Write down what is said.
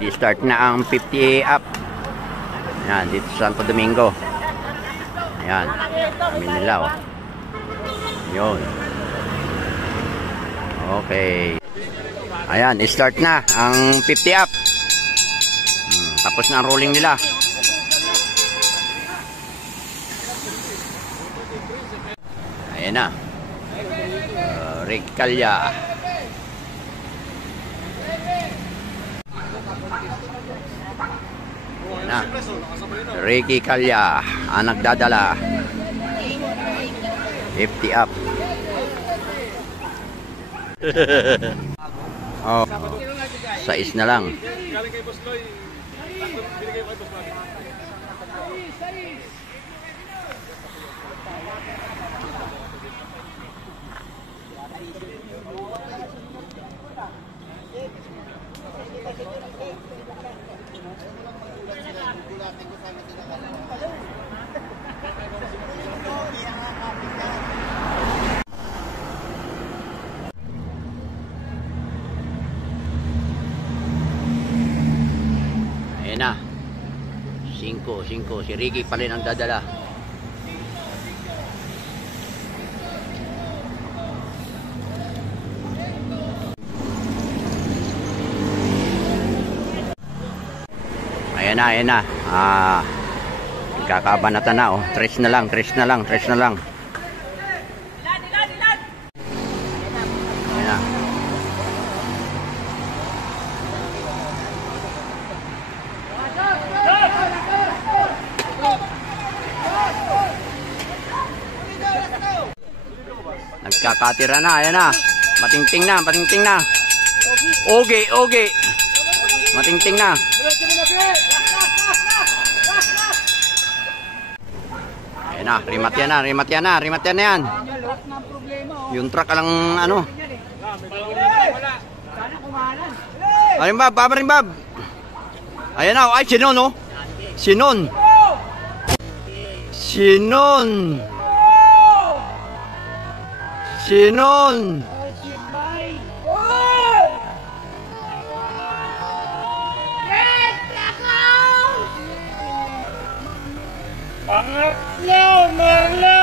Di-start na ang 50 up. Ayan, dito sa Santo Domingo. Ayan, kami nila, oh. Yun. Okay. Ayan, start na ang 50 up. Tapos na ang rolling nila. Ayan na. Rick Calya. Ayan na. Ricky Calya ang nagdadala. 50 up. Oh, 6 na lang. Ayan na. 5. Si Ricky pa rin ang dadala. Ayan na. Kakabanatan na, oh. 3 na lang. Ayan na. Nagkakatira na, ayan na. Matingting na. Oge. Matingting na. Ayan na, rimat yan na yan. Yung truck lang, ano. Rimbab. Ayan na, ay, Sinon, oh. Sinon. Pangatlo, Marlon!